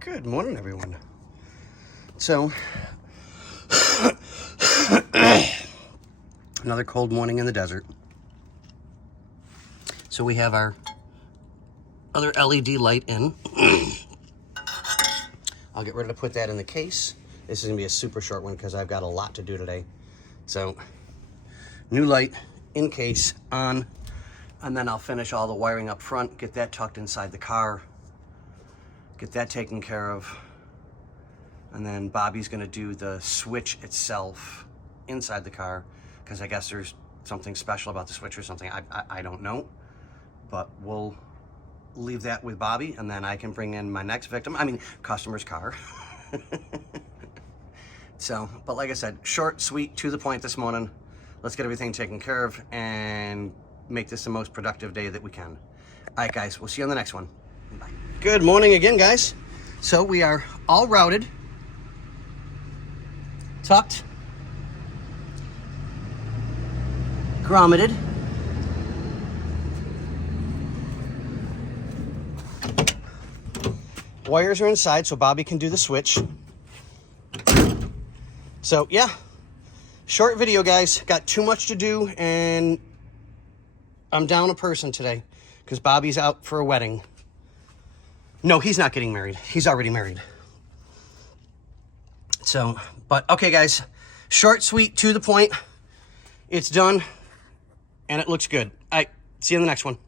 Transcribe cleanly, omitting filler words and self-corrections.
Good morning, everyone. So, another cold morning in the desert. So we have our other LED light in. I'll get ready to put that in the case. This is gonna be a super short one because I've got a lot to do today. So, new light in case on, and then I'll finish all the wiring up front, get that tucked inside the car, get that taken care of. And then Bobby's gonna do the switch itself inside the car because I guess there's something special about the switch or something. I don't know, but we'll leave that with Bobby, and then I can bring in my next victim, customer's car. So, but like I said, short, sweet, to the point this morning. Let's get everything taken care of and make this the most productive day that we can. All right, guys, we'll see you on the next one. Bye. Good morning again, guys. So we are all routed, tucked, grommeted, wires are inside so Bobby can do the switch. So yeah, short video, guys. Got too much to do and I'm down a person today because Bobby's out for a wedding. No, he's not getting married. He's already married. So, but okay, guys, short, sweet, to the point. It's done and it looks good. All right, see you in the next one.